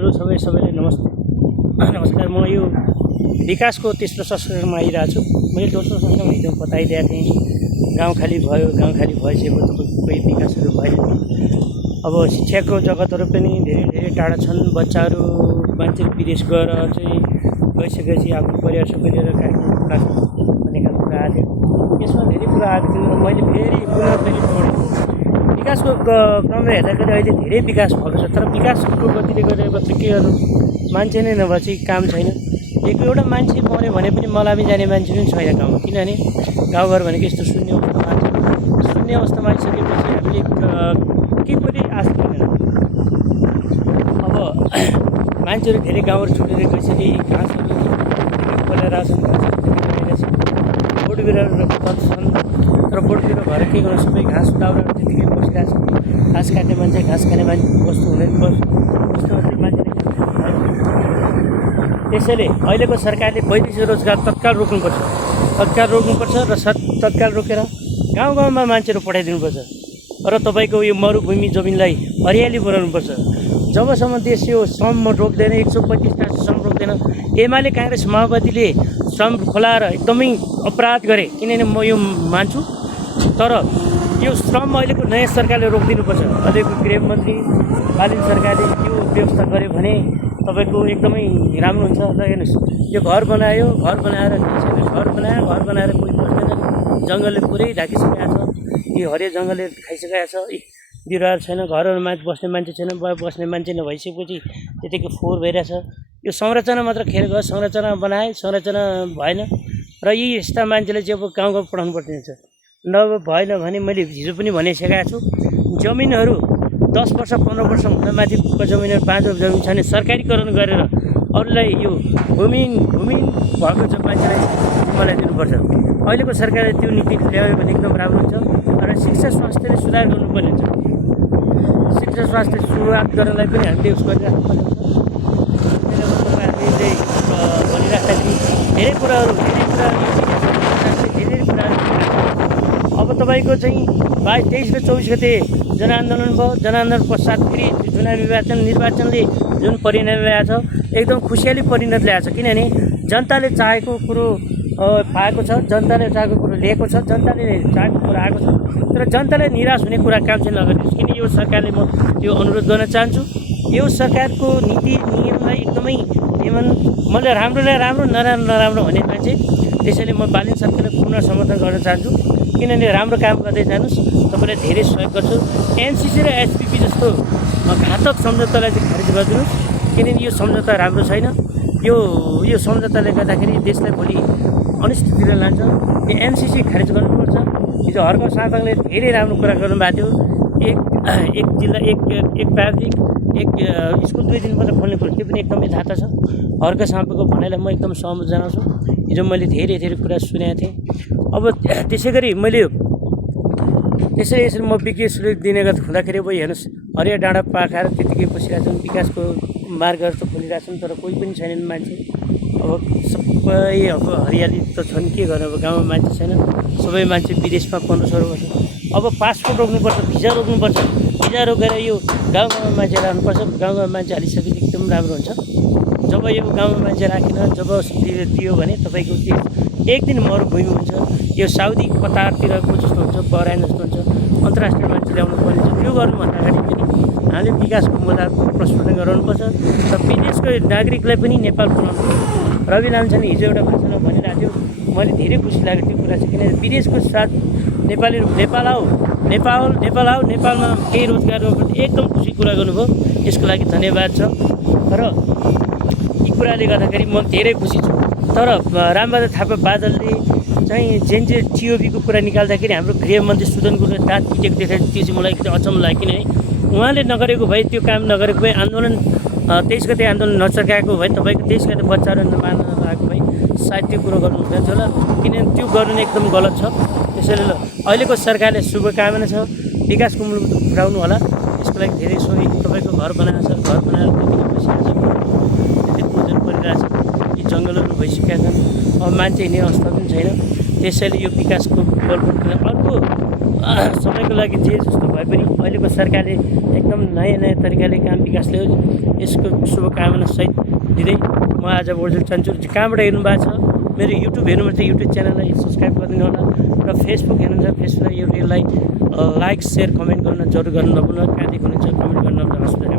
Hello सबैले नमस्ते नमस्कार। म यो विकासको तेस्रो संस्करणमा आइरहेको छु। मैले दोस्रो संस्करणमा एकदम बताइदिएको थिएँ, गाउँ खाली भयो, गाउँ खाली भएपछि कोही विकासहरू भएन। अब शिक्षाको जगतहरू पनि धेरै टाढा छन्। बच्चाहरू मान्छेहरू विदेश गएर चाहिँ गइसकेपछि आफ्नो परिवारसँग लिएर भन्ने खालको कुरा आएको थियो। यसमा धेरै कुरा आएको थियो। मैले फेरि जोडेँ। विकासको क्रममा हेर्दाखेरि अहिले धेरै विकास भएको छ, तर विकासको गतिले गरेर मात्रै के गर्नु, मान्छे नै नभएपछि काम छैन। एउटा मान्छे मऱ्यो भने पनि मलामी जाने मान्छे पनि छैन गाउँमा, किनभने गाउँघर भनेको यस्तो शून्य अवस्थामा छ। शून्य अवस्थामा आइसकेपछि हामीले के पनि आश दिँदैन। अब मान्छेहरू धेरै गाउँहरू छुटेर गइसके, घाँसहरू खोलेर छन्, बोट बिरुवाहरू छन्, तर बोट बिरुवा भएर के गर्नु, सबै घाँस दाउरा त्यतिकै बसिरहेको छ। घाँस काट्ने मान्छे, घाँस खाने मान्छे बस्तु हुँदैन, मान्छे। त्यसैले अहिलेको सरकारले वैदेशिक रोजगार तत्काल रोक्नुपर्छ र तत्काल रोकेर गाउँमा मान्छेहरू पठाइदिनुपर्छ र तपाईँको यो मरुभूमि जमिनलाई हरियाली बनाउनुपर्छ। जबसम्म देश यो श्रम रोक्दैन, 125 श्रम रोक्दैन। एमाले काङ्ग्रेस माओवादीले श्रम खोलाएर एकदमै अपराध गरे, किनभने म यो मान्छु। तर यो श्रम अहिलेको नयाँ सरकारले रोकिदिनुपर्छ। अहिलेको गृहमन्त्री बालिन सरकारले यो व्यवस्था गर्यो भने तपाईँको एकदमै राम्रो हुन्छ। र हेर्नुहोस्, यो घर बनाएर घर बनाएर कोही बस्दैन। जङ्गलले पुरै ढाकिसकेको छ। यो हरियो जङ्गलले खाइसकेको छ। बिरुवाहरू छैन, घरहरूमा बस्ने मान्छे छैन। बस्ने मान्छे नभइसकेपछि त्यतिकै फोहोर भइरहेछ। यो संरचना मात्र खेर गयो, संरचना बनाए, संरचना भएन। र यी यस्ता मान्छेले चाहिँ अब गाउँ पठाउनु पर्ने हुन्छ। भएन भने मैले हिजो पनि भनिसकेको छु, जमिनहरू 10 वर्ष 15 वर्ष हुँदा माथिको जमिनहरू 5 वर्ष जमिन छ भने सरकारीकरण गरेर अरूलाई यो भूमिहीन भएको मान्छेलाई मलाई दिनुपर्छ। अहिलेको सरकारले त्यो नीति ल्यायो भने एकदम राम्रो हुन्छ। र शिक्षा स्वास्थ्यले सुधार गर्नुपर्ने हुन्छ। शिक्षा स्वास्थ्य सुरुवात गर्नलाई पनि हामीले उस गरिराख्नुपर्छ। हामीले भनिराख्दाखेरि धेरै कुराहरू अब तपाईँको चाहिँ 22, 23 र 24 गते जनआन्दोलन भयो। जनआन्दोलन पश्चात फेरि चुनाव निर्वाचनले जुन परिणाम ल्याएको छ, एकदम खुसियाली परिणत ल्याएको छ। किनभने जनताले चाहेको कुरो पाएको छ, जनताले चाहेको कुरो लिएको छ, जनताले चाहेको कुरो आएको छ। तर जनताले निराश हुने कुरा काम चाहिँ नगर्नुहोस्। किन यो सरकारले म त्यो अनुरोध गर्न चाहन्छु। यो सरकारको नीति नियमलाई एकदमै मैले राम्रो नराम्रो भन्ने मान्छे। त्यसैले म बालिन सरकारलाई पूर्ण समर्थन गर्न चाहन्छु। किनभने राम्रो काम गर्दै जानुहोस्, तपाईँलाई धेरै सहयोग गर्छु। एनसीसी र एसपीपी जस्तो घातक सम्झौतालाई चाहिँ खारेज गरिदिनुहोस्, किनभने यो सम्झौता राम्रो छैन। यो सम्झौताले गर्दाखेरि देशलाई भोलि अनिश्चिततिर लान्छ। यो एनसीसी खारेज गर्नुपर्छ। हिजो हर्क सापाङले धेरै राम्रो कुरा गर्नुभएको थियो। एक जिल्ला एक प्राविधिक एक स्कुल 2 दिनबाट खोल्ने कुरो, त्यो पनि एकदम यथार्थ छ। हर्क सापाको भनाइलाई म एकदम सहमत जनाउँछु। हिजो मैले धेरै कुरा सुनेको थिएँ। अब त्यसै गरी मैले यसरी म विज्ञ दिने हुँदाखेरि अब हेर्नुहोस्, हरिया डाँडा पाखाएर त्यतिकै बसिरहेको छन्। विकासको मार्गहरू त खोलिरहेछन्, तर कोही पनि छैनन् मान्छे। अब सबै अब हरियाली त छन्, के गर्नु। अब गाउँमा मान्छे छैन, सबै मान्छे विदेशमा 1500 वर्ष। अब पासपोर्ट रोक्नुपर्छ, भिजा रोक्नुपर्छ। भिजा रोकेर यो गाउँमा मान्छे राख्नुपर्छ। गाउँमा मान्छे हालिसकेपछि एकदम राम्रो हुन्छ। जब यो गाउँमा मान्छे राखेन, जब दियो भने तपाईँको एक दिन मरुभूमि हुन्छ। यो साउदी कतारतिरको जस्तो हुन्छ, बहराइन जस्तो हुन्छ। अन्तर्राष्ट्रिय मान्छे ल्याउनु पर्ने छ। त्यो गर्नुभन्दा अगाडि पनि हामीले विकासको मुद्दाको प्रस्फुटन गराउनुपर्छ र विदेशको नागरिकलाई पनि नेपाल बोलाउनु। रवि लामिछाने हिजो एउटा भाषणमा भनिरहेको थियो, मैले धेरै खुसी लाग्यो त्यो कुरा चाहिँ। किनभने विदेशको साथ नेपालीहरू नेपाल आऊ, नेपालमा केही रोजगार गर्नु, एकदम खुसी कुरा गर्नुभयो। यसको लागि धन्यवाद छ। र यी कुराले गर्दाखेरि म धेरै खुसी छु। तर रामबहादुर थापा बादलले चाहिँ टिओबीको कुरा निकाल्दाखेरि हाम्रो गृहमन्त्री सुदन गुरुङले दाँत पिटेको देखेर त्यो चाहिँ मलाई एकदम अचम्म लाग्यो। किनभने उहाँले नगरेको भए, त्यो काम नगरेको भए, आन्दोलन 23 गते आन्दोलन नसकेको भए, तपाईँको 23 गते बच्चाहरू मार्न नआएको भए सायद त्यो कुरो गर्नु हुँदैन थियो होला। किनभने त्यो गर्नु नै एकदम गलत छ। त्यसैले अहिलेको सरकारले शुभकामना छ, विकासको मूलभूत पुर्याउनु होला। यसको लागि धेरै तपाईँको घर बनाएको छ, घर बनाएर त्यतिकै बसिरहेको छ, त्यति पूजन परिरहेको छ। यी जङ्गलहरू भइसकेका छन्, अब मान्छे हिँड्ने अवस्था पनि छैन। त्यसैले यो विकासको बलबुट अर्को सबैको लागि जे जस्तो भए पनि अहिलेको सरकारले एकदम नयाँ तरिकाले काम विकास ल्याओस्, यसको शुभकामना सहित दिँदै म आज बोल्न चाहन्छु। कहाँबाट हेर्नु भएको छ मेरो युट्युब हेर्नुहुन्छ युट्युब च्यानललाई सब्सक्राइब गरिदिनु होला र फेसबुक हेर्नुहुन्छ फेसबुकलाई यो रिललाई लाइक सेयर कमेन्ट गर्न जरुर गर्नु नभुल्नु। कहाँदेखि हुनुहुन्छ कमेन्ट गर्न नभुल्नुहोस्।